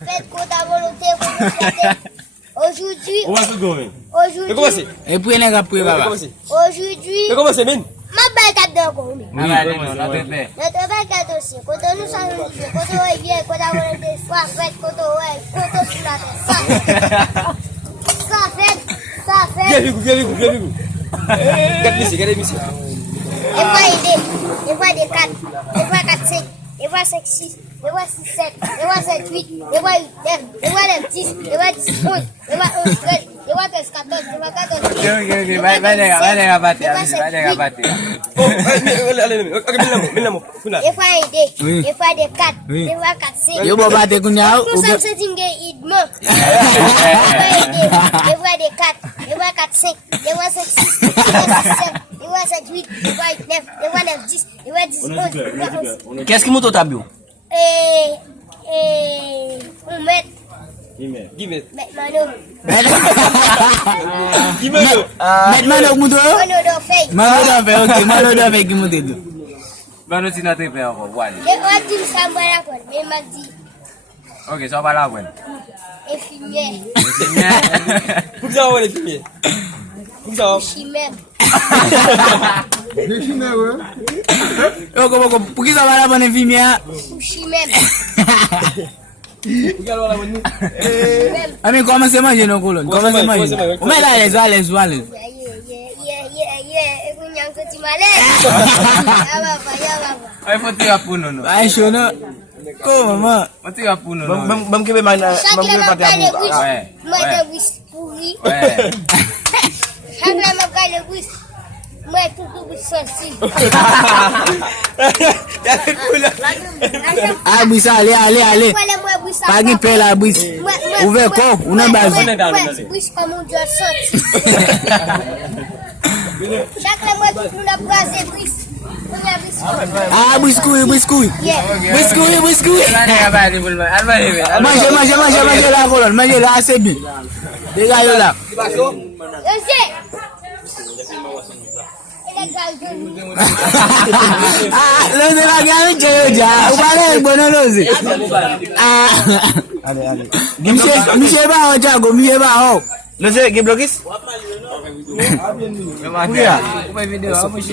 Faites contre ta volonté, aujourd'hui. On va se gommer. Aujourd'hui. Commencez. Et puis, on a pris là-bas. Aujourd'hui. Commencez, men. Ma belle carte de gomme. Ah, non, non, non, non. Notre belle carte aussi. Quand nous sommes venus, quand on est bien, quand on est des soirs, quand on est sur la terre. Ça fait. Viens, Vigou. Regarde ici. Et voilà aider. Et voilà des 4. Et voilà 4, 5. Et voilà 5, 6. Et voilà 6, 7. Et voilà 7, 8. Et voilà 8, 9. Et voilà 9, 10. Et voilà 10, 11. Et voilà 11, 13. Et voilà 13, 14. Et voilà 14. Ok, va battre. Oh, allez, mets la main. Et voilà aider. Oui. Et voilà des 4. Oui. Et voilà 4, 5. Yo, boba, te kunya. Nous sommes ce dingue idement. Et voilà des 4. Et voilà 4, 5. Et voilà 5, 6. Et voilà 6, 7. Et voilà 7, 8. Et voilà 9. Et voilà 9, 10. Et voilà 10, 11. Qu'est-ce qui monte au tableau? On met Guimé. Mano. Met mano mudo. Mano do fei. Mano da fe, ok. Mano da fe ki mudo do. Mano si na te pe ako, wali. E o tim sambara kon. E magdi. Ok, so pala gwen. E finye. Pour que ça va les filmer. Pour que ça va. Chimem. Yo, como, por que você vai lá para filmar? Chimem. Pour que ça va la bonne. A mim, como você imagina, Colon? Como você imagina? Como é lá, eles valem. E kunyan ko timale. Ya baba. Ay, poti ka puno, no? Ai, show, no? Como, mano? Poti ka puno, no? Bam kebe mana. Chaque la mabale bus. Ouais. Moi de bus pourri. Ouais. Chaque la mabale bus. Moi tout bus sorti. Ah, bis, allez. Voilà moi bus. Pague pela, bis. Ouvert com, uma base. Bus comme on doit sortir. Chaque la moi tout na brasser bus. Ah, biscuit. Biscuit. Almani ka ba, di bulma? Almani ka. Manje lá, Colon. Manje lá, sebi. Dega yo lá. Ah, lo de la gana che ya. O vale bueno lo sé. Ah. Ale. Miche ba o jago, miche ba o. No sé, ¿qué bloques? Kuya. Uma video, vamos